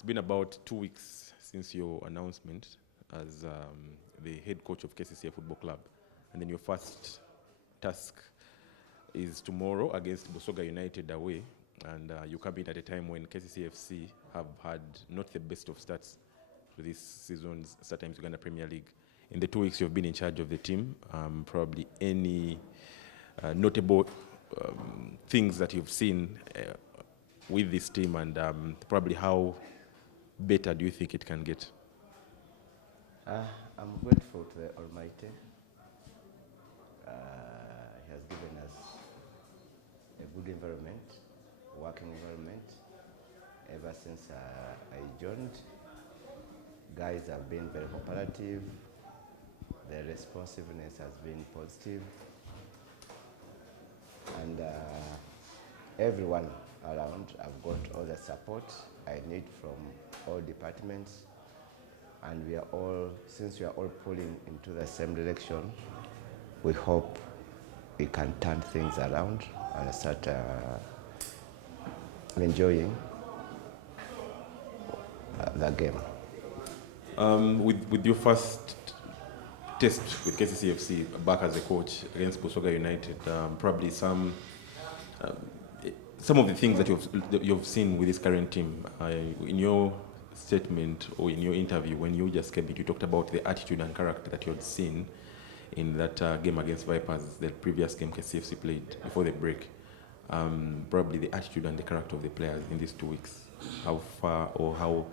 It's been about 2 weeks since your announcement as the head coach of KCCA Football Club, and then your first task is tomorrow against Busoga United away, and you come in at a time when KCCFC have had not the best of starts to this season's Startimes Uganda Premier League. In the 2 weeks you've been in charge of the team, probably any notable things that you've seen with this team, and probably how better do you think it can get? I'm grateful to the Almighty. He has given us a good environment, working environment. Ever since I joined, guys have been very cooperative. The responsiveness has been positive, and everyone around, I've got all the support I need from all departments, and we are all, since we are all pulling into the same direction, we hope we can turn things around and start enjoying the game. With your first test with KCCFC back as a coach against Busoga United, probably some of the things that you've seen with this current team, in your statement or in your interview when you just came in, you talked about the attitude and character that you had seen in that game against Vipers, the previous game KCFC played before the break. Probably the attitude and the character of the players in these 2 weeks. How far or how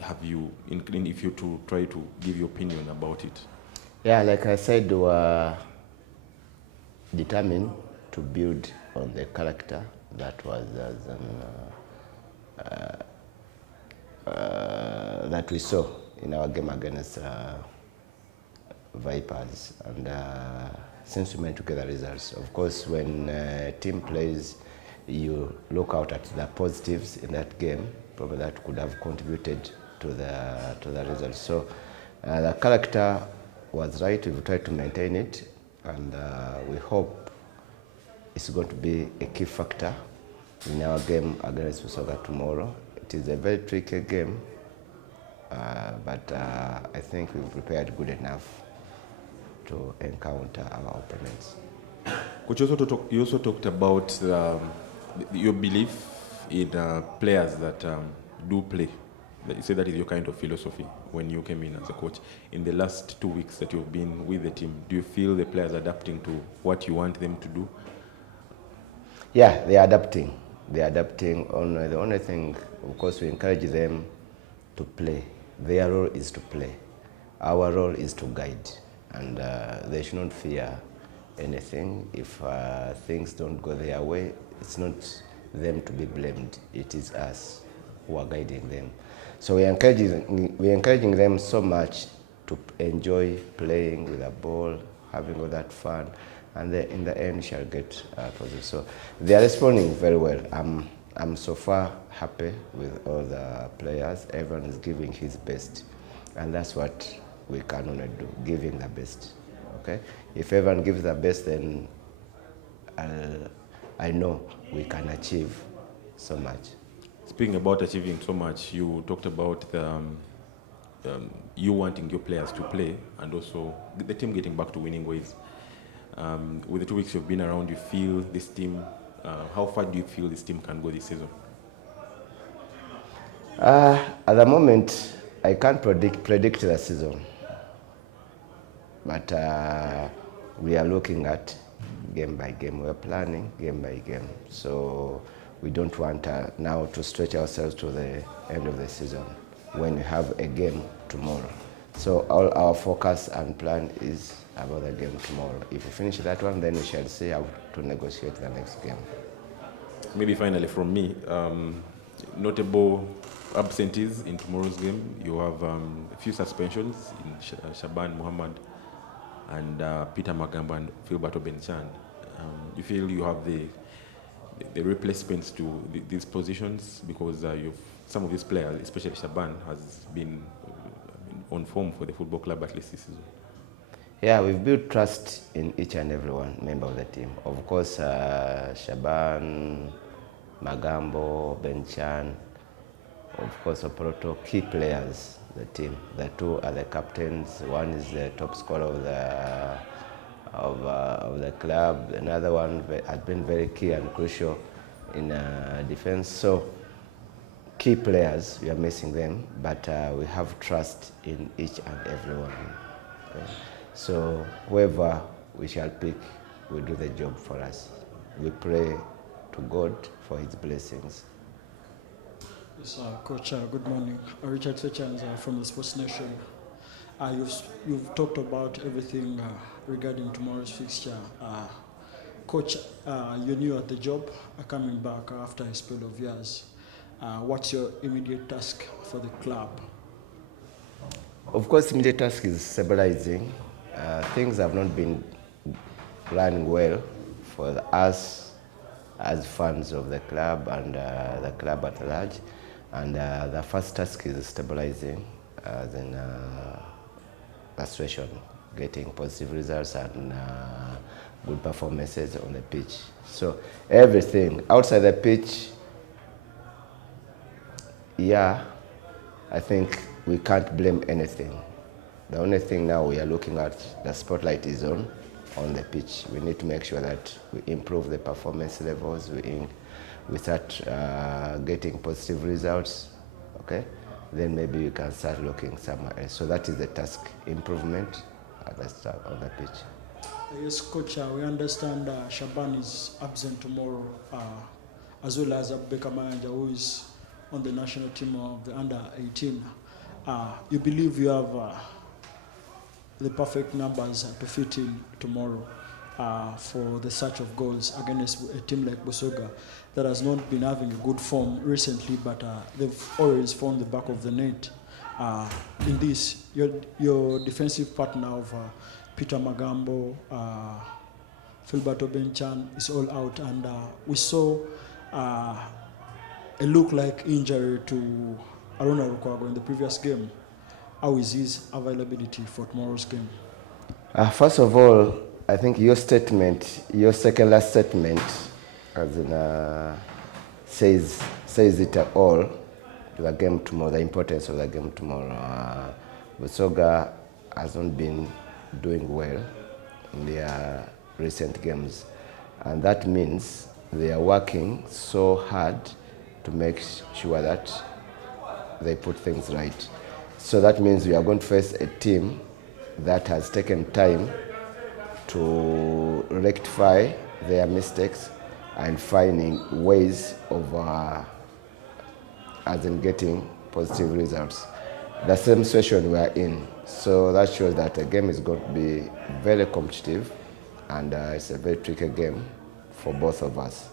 have you, if you to try to give your opinion about it? Yeah, like I said, we were determined to build on the character that was that we saw in our game against Vipers, and since we made together results. Of course, when a team plays, you look out at the positives in that game, probably that could have contributed to the results. So the character was right. We've tried to maintain it, and we hope it's going to be a key factor in our game against Busoga tomorrow. It is a very tricky game, but I think we've prepared good enough to encounter our opponents. Coach, you also talked about your belief in players that do play. You say that is your kind of philosophy when you came in as a coach. In the last 2 weeks that you've been with the team, do you feel the players adapting to what you want them to do? Yeah, they are adapting. They are adapting. The only thing, of course, we encourage them to play. Their role is to play. Our role is to guide, and they should not fear anything. If things don't go their way, it's not them to be blamed. It is us who are guiding them. So we're encouraging them so much to enjoy playing with the ball, having all that fun, and in the end shall get positive. So they are responding very well. I'm so far happy with all the players. Everyone is giving his best, and that's what we can only do, giving the best. Okay? If everyone gives the best, then I know we can achieve so much. Speaking about achieving so much, you talked about you wanting your players to play, and also the team getting back to winning ways. With the 2 weeks you've been around, you feel this team, how far do you feel this team can go this season? At the moment, I can't predict the season, but we are looking at game by game. We're planning game by game. So we don't want now to stretch ourselves to the end of the season when we have a game tomorrow. So all our focus and plan is about the game tomorrow. If we finish that one, then we shall see how to negotiate the next game. Maybe finally from me, notable absentees in tomorrow's game. You have a few suspensions in Shaban Muhammad and Peter Magamba and Philberto Benchan. You feel you have the replacements to these positions, because some of these players, especially Shaban, has been on form for the football club at least this season? Yeah, we've built trust in each and every one member of the team. Of course, Shaban, Magambo, Benchan, of course, Oporoto, key players, the team. The two are the captains. One is the top scorer of the club. Another one has been very key and crucial in defense. So, key players, we are missing them, but we have trust in each and everyone. Okay? So, whoever we shall pick will do the job for us. We pray to God for His blessings. Yes, Coach, good morning. Richard Sechanz from the Sports Nation. You've talked about everything regarding tomorrow's fixture. Coach, you're new at the job, coming back after a spell of years. What's your immediate task for the club? Of course, immediate task is stabilizing. Things have not been running well for us as fans of the club and the club at large. And the first task is stabilizing, then the situation, getting positive results and good performances on the pitch. So everything outside the pitch, yeah, I think we can't blame anything. The only thing now we are looking at, the spotlight is on the pitch. We need to make sure that we improve the performance levels, we start getting positive results, okay? Then maybe we can start looking somewhere else. So that is the task, improvement at the start of the pitch. Yes, Coach, we understand Shaban is absent tomorrow, as well as Abeka Manager, who is on the national team of the under-18. You believe you have the perfect numbers to fit in tomorrow for the search of goals against a team like Busoga that has not been having a good form recently, but they've always found the back of the net. In this, your defensive partner of Peter Magambo, Philberto Benchan is all out, and we saw a look-like injury to Aruna Rukwago in the previous game. How is his availability for tomorrow's game? First of all, I think your statement, your second last statement, as in, says it all to the game tomorrow, the importance of the game tomorrow. Busoga has not been doing well in their recent games, and that means they are working so hard to make sure that they put things right. So that means we are going to face a team that has taken time to rectify their mistakes and finding ways of as in getting positive results. The same situation we are in. So that shows that the game is going to be very competitive, and it's a very tricky game for both of us.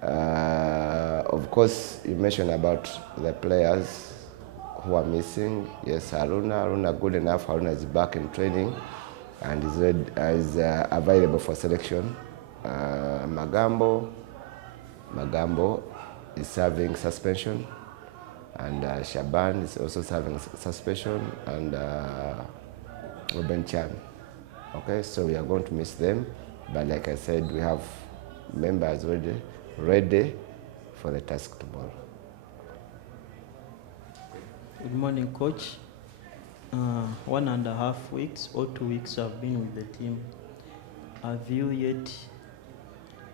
Of course, you mentioned about the players who are missing. Yes, Aruna good enough. Aruna is back in training and is available for selection. Magambo is serving suspension, and Shaban is also serving suspension, and Ruben Chan. Okay, so we are going to miss them, but like I said, we have members ready for the task tomorrow. Good morning, Coach. 1.5 weeks or 2 weeks I've been with the team. Have you yet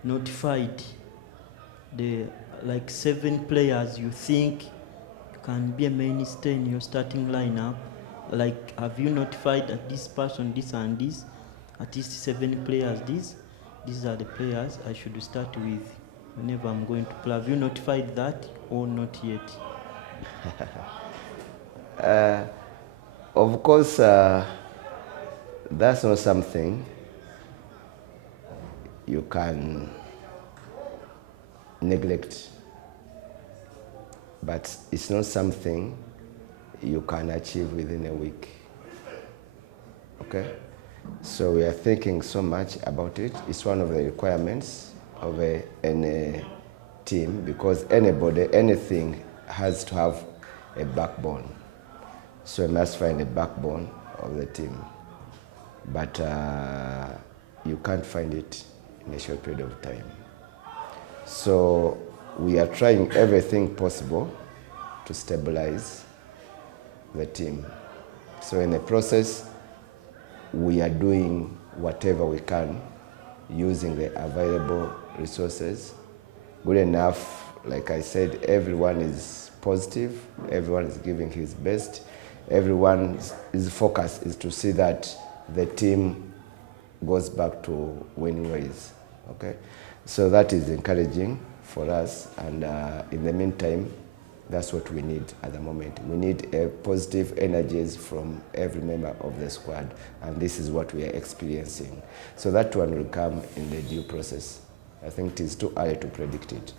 notified the 7 players you think can be a mainstay in your starting lineup? Have you notified that this person, this and this, at least 7 players, these are the players I should start with whenever I'm going to play? Have you notified that or not yet? Of course, that's not something you can neglect, but it's not something you can achieve within a week. Okay? So we are thinking so much about it. It's one of the requirements of any team, because anything has to have a backbone. So we must find a backbone of the team. But you can't find it in a short period of time. So we are trying everything possible to stabilize the team. So in the process, we are doing whatever we can using the available resources. Good enough, like I said, everyone is positive, everyone is giving his best, everyone's focus is to see that the team goes back to winning ways, okay? So that is encouraging for us, and in the meantime, that's what we need at the moment. We need positive energies from every member of the squad, and this is what we are experiencing. So that one will come in the due process. I think it is too early to predict it.